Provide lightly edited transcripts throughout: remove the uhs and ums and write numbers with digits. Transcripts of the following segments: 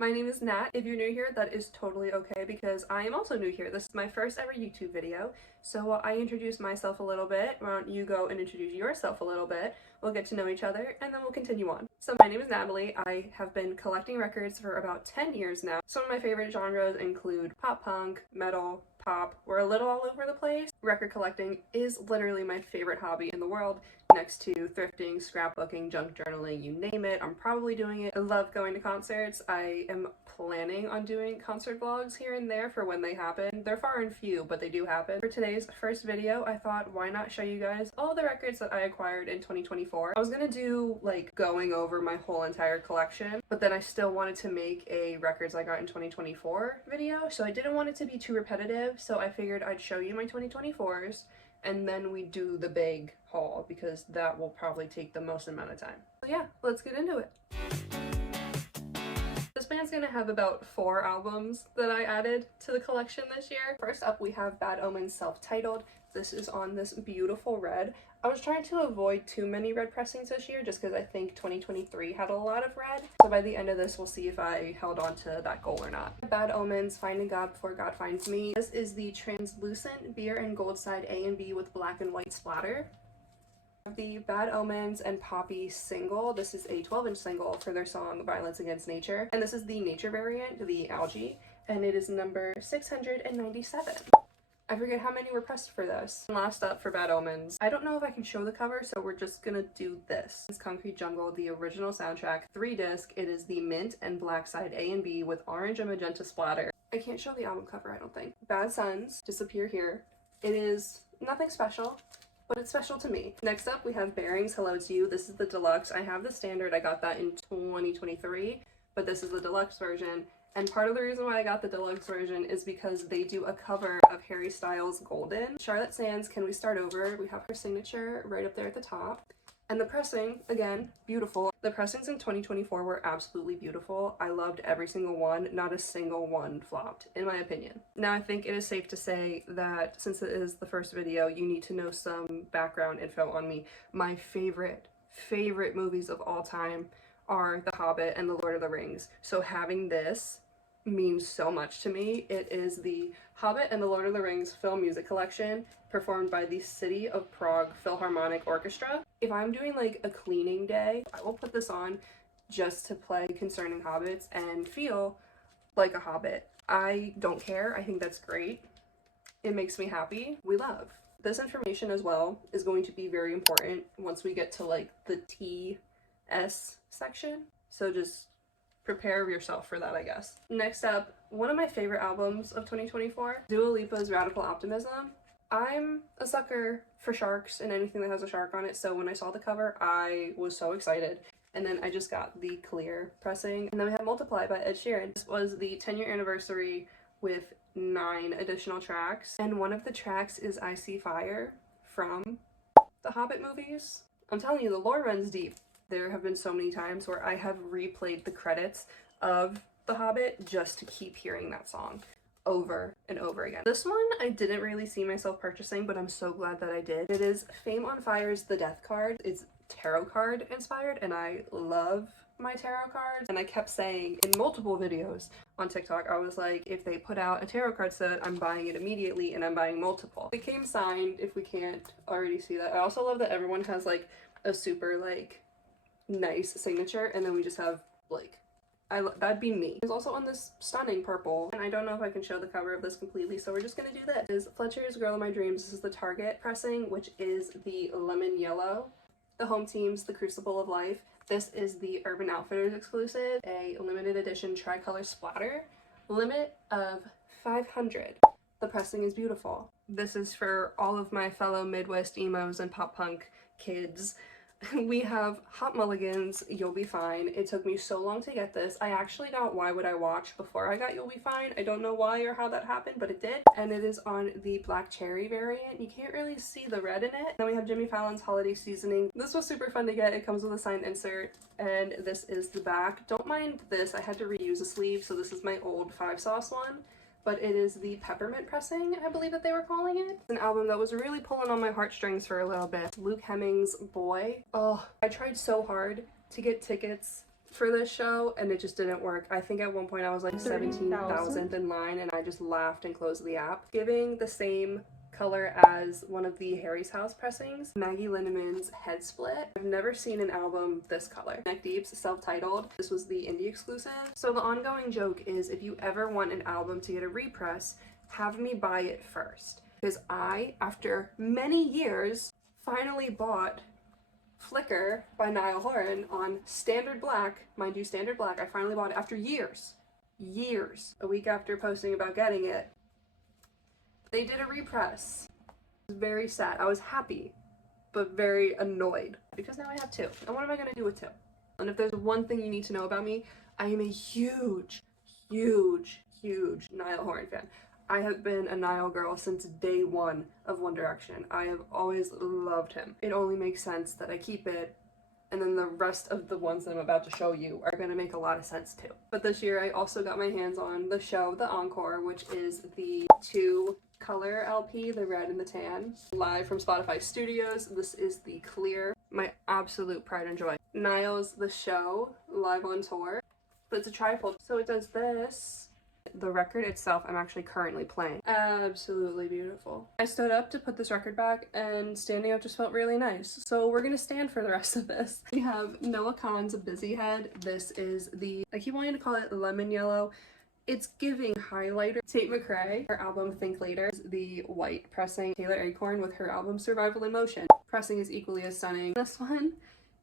My name is Nat. If you're new here, that is totally okay because I am also new here. This is my first ever YouTube video. So while I introduce myself a little bit, why don't you go and introduce yourself a little bit? We'll get to know each other and then we'll continue on. So my name is Natalie. I have been collecting records for about 10 years now. Some of my favorite genres include pop punk, metal, pop. We're a little all over the place. Record collecting is literally my favorite hobby in the world, next to thrifting, scrapbooking, junk journaling, you name it. I'm probably doing it. I love going to concerts. I am planning on doing concert vlogs here and there for when they happen. They're far and few, but they do happen. For today's first video, I thought, why not show you guys all the records that I acquired in 2024. I was gonna do like going over my whole entire collection, but then I still wanted to make a records I got in 2024 video, so I didn't want it to be too repetitive, so I figured I'd show you my 2024s and then we do the big haul because that will probably take the most amount of time. So yeah, let's get into it. This band's gonna have about 4 albums that I added to the collection this year. First up, we have Bad Omens self-titled. This is on this beautiful red. I was trying to avoid too many red pressings this year just because I think 2023 had a lot of red. So by the end of this, we'll see if I held on to that goal or not. Bad Omens, Finding God Before God Finds Me. This is the translucent beer and gold side A and B with black and white splatter. The Bad Omens and Poppy single. This is a 12-inch single for their song Violence Against Nature. And this is the nature variant, the algae, and it is number 697. I forget how many were pressed for this. And last up for Bad Omens. I don't know if I can show the cover, so we're just gonna do this. It's Concrete Jungle, the original soundtrack, 3-disc. It is the mint and black side A and B with orange and magenta splatter. I can't show the album cover, I don't think. Bad Sons, Disappear Here. It is nothing special, but it's special to me. Next up, we have Bearings, Hello to You. This is the deluxe. I have the standard. I got that in 2023, but this is the deluxe version. And part of the reason why I got the deluxe version is because they do a cover of Harry Styles' Golden. Charlotte Sands, Can We Start Over? We have her signature right up there at the top. And the pressing, again, beautiful. The pressings in 2024 were absolutely beautiful. I loved every single one. Not a single one flopped, in my opinion. Now, I think it is safe to say that since it is the first video, you need to know some background info on me. My favorite movies of all time are The Hobbit and The Lord of the Rings. So having this means so much to me. It is the Hobbit and the Lord of the Rings film music collection performed by the City of Prague Philharmonic Orchestra. If I'm doing like a cleaning day, I will put this on just to play Concerning Hobbits and feel like a hobbit. I don't care. I think that's great. It makes me happy. We love. This information as well is going to be very important once we get to like the TS section. So just prepare yourself for that, I guess. Next up, one of my favorite albums of 2024, Dua Lipa's Radical Optimism. I'm a sucker for sharks and anything that has a shark on it, so when I saw the cover, I was so excited. And then I just got the clear pressing. And then we have Multiply by Ed Sheeran. This was the 10-year anniversary with 9 additional tracks. And one of the tracks is I See Fire from the Hobbit movies. I'm telling you, the lore runs deep. There have been so many times where I have replayed the credits of The Hobbit just to keep hearing that song over and over again. This one I didn't really see myself purchasing, but I'm so glad that I did. It is Fame on Fire's The Death Card. It's tarot card inspired, and I love my tarot cards. And I kept saying in multiple videos on TikTok, I was like, if they put out a tarot card set, I'm buying it immediately, and I'm buying multiple. It came signed, if we can't already see that. I also love that everyone has like a super like nice signature, and then we just have like, that'd be me. It's also on this stunning purple, and I don't know if I can show the cover of this completely, so we're just gonna do this. This is Fletcher's Girl of My Dreams. This is the Target pressing, which is the lemon yellow. The Home Team's The Crucible of Life. This is the Urban Outfitters exclusive, a limited edition tricolor splatter, limit of 500. The pressing is beautiful. This is for all of my fellow Midwest emos and pop punk kids. We have Hot Mulligan's You'll Be Fine. It took me so long to get this. I actually got Why Would I Watch before I got You'll Be Fine. I don't know why or how that happened, but it did. And it is on the black cherry variant. You can't really see the red in it. Then we have Jimmy Fallon's Holiday Seasoning. This was super fun to get. It comes with a signed insert, and this is the back. Don't mind this. I had to reuse a sleeve, so this is my old 5-sauce one. But it is the Peppermint pressing, I believe that they were calling it. It's an album that was really pulling on my heartstrings for a little bit. Luke Hemmings' Boy. Oh, I tried so hard to get tickets for this show and it just didn't work. I think at one point I was like 17,000 in line and I just laughed and closed the app. Giving the same color as one of the Harry's House pressings, Maggie Lindeman's Head Split. I've never seen an album this color. Neck Deep's self-titled. This was the indie exclusive. So the ongoing joke is if you ever want an album to get a repress, have me buy it first. Because I, after many years, finally bought Flicker by Niall Horan on standard black. Mind you, standard black. I finally bought it after years. A week after posting about getting it, they did a repress. I was very sad. I was happy, but very annoyed because now I have two. And what am I gonna do with two? And if there's one thing you need to know about me, I am a huge Niall Horan fan. I have been a Niall girl since day one of One Direction. I have always loved him. It only makes sense that I keep it, and then the rest of the ones that I'm about to show you are going to make a lot of sense too. But this year I also got my hands on the show, The Encore, which is the 2-color LP, the red and the tan, live from Spotify Studios. This is the clear, my absolute pride and joy. Niall's The Show, live on tour, but it's a trifold, so it does this. The record itself I'm actually currently playing. Absolutely beautiful. I stood up to put this record back and standing up just felt really nice. So we're gonna stand for the rest of this. We have Noah Kahan's Busy Head. This is the, I keep wanting to call it lemon yellow. It's giving highlighter. Tate McRae, her album Think Later, is the white pressing. Taylor Acorn with her album Survival in Motion. Pressing is equally as stunning. This one,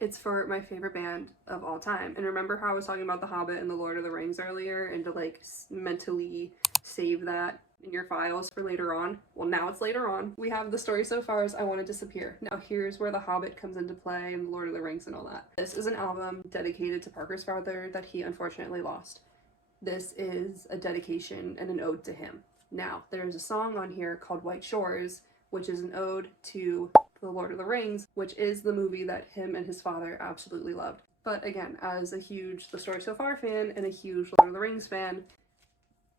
it's for my favorite band of all time. And remember how I was talking about The Hobbit and The Lord of the Rings earlier and to like mentally save that in your files for later on? Well, now it's later on. We have The Story So Far As I Want to Disappear. Now here's where The Hobbit comes into play and The Lord of the Rings and all that. This is an album dedicated to Parker's father that he unfortunately lost. This is a dedication and an ode to him. Now, there's a song on here called White Shores, which is an ode to The Lord of the Rings, which is the movie that him and his father absolutely loved. But again, as a huge The Story So Far fan and a huge Lord of the Rings fan,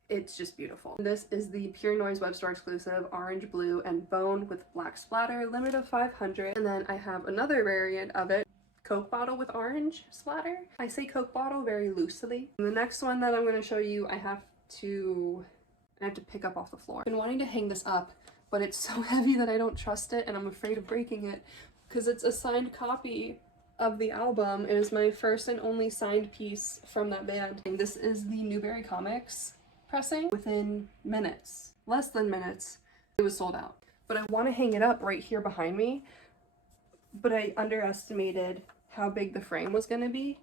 it's just beautiful. This is the Pure Noise web store exclusive Orange, Blue, and Bone with black splatter, limit of 500. And then I have another variant of it, Coke bottle with orange splatter. I say Coke bottle very loosely. And the next one that I'm going to show you, I have to pick up off the floor. I've been wanting to hang this up, but it's so heavy that I don't trust it and I'm afraid of breaking it because it's a signed copy of the album. It is my first and only signed piece from that band. And this is the Newberry Comics pressing. Within minutes, less than minutes, it was sold out. But I want to hang it up right here behind me, but I underestimated how big the frame was going to be.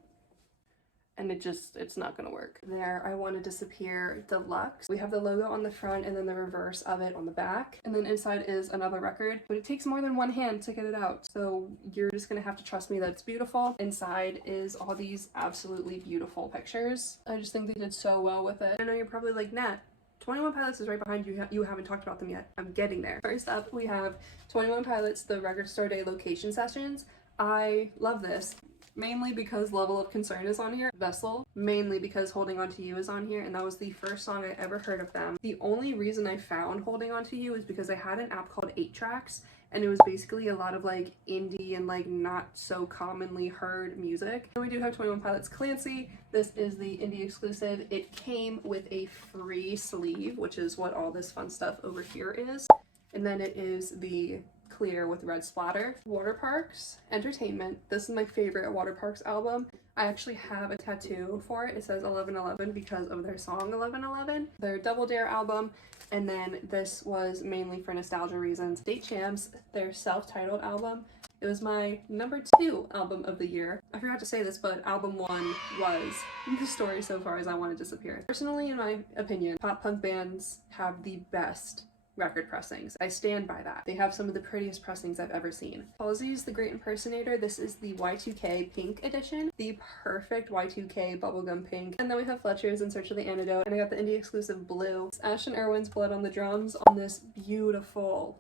And it's not gonna work. There, I Want to Disappear Deluxe. We have the logo on the front and then the reverse of it on the back. And then inside is another record, but it takes more than one hand to get it out. So you're just gonna have to trust me that it's beautiful. Inside is all these absolutely beautiful pictures. I just think they did so well with it. I know you're probably like, Nat, 21 Pilots is right behind you. You haven't talked about them yet. I'm getting there. First up, we have 21 Pilots, the Record Store Day Location Sessions. I love this. Mainly because Level of Concern is on here. Vessel, mainly because Holding On To You is on here, and that was the first song I ever heard of them. The only reason I found Holding On To You is because I had an app called 8 Tracks, and it was basically a lot of like indie and like not so commonly heard music. And we do have 21 Pilots Clancy. This is the indie exclusive. It came with a free sleeve, which is what all this fun stuff over here is. And then it is the clear with red splatter. Water Parks Entertainment. This is my favorite Water Parks album. I actually have a tattoo for it. It says 1111 because of their song 1111. Their Double Dare album. And then this was mainly for nostalgia reasons. State Champs, their self-titled album. It was my number 2 album of the year. I forgot to say this, but album 1 was The Story So Far As I Want to Disappear. Personally, in my opinion, pop punk bands have the best record pressings. I stand by that. They have some of the prettiest pressings I've ever seen. Halsey's The Great Impersonator. This is the Y2K pink edition. The perfect Y2K bubblegum pink. And then we have Fletcher's In Search of the Antidote. And I got the indie exclusive blue. It's Ashton Irwin's Blood on the Drums on this beautiful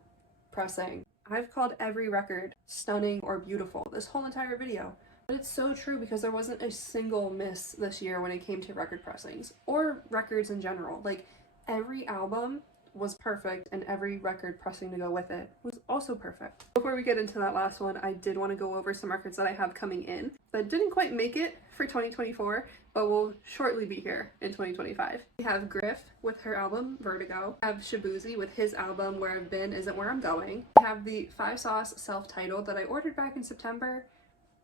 pressing. I've called every record stunning or beautiful this whole entire video. But it's so true because there wasn't a single miss this year when it came to record pressings or records in general. Like every album was perfect, and every record pressing to go with it was also perfect. Before we get into that last one, I did want to go over some records that I have coming in that didn't quite make it for 2024, but will shortly be here in 2025. We have Griff with her album Vertigo. We have Shabuzi with his album Where I've Been Isn't Where I'm Going. We have the 5 Sauce self-titled that I ordered back in September.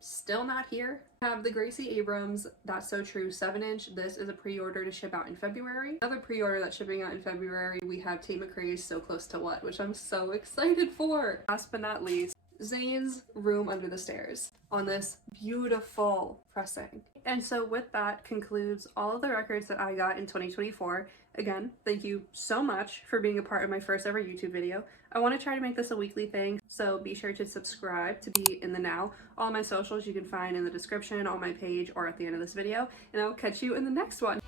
Still not here. I have the Gracie Abrams That's So True 7-inch. This is a pre-order to ship out in February. Another pre-order that's shipping out in February, we have Tate McRae's So Close to What, which I'm so excited for. Last but not least, Zayn's Room Under the Stairs on this beautiful pressing. And so with that concludes all of the records that I got in 2024. Again, thank you so much for being a part of my first ever YouTube video. I want to try to make this a weekly thing, so be sure to subscribe to be in the know. All my socials you can find in the description, on my page, or at the end of this video, and I'll catch you in the next one.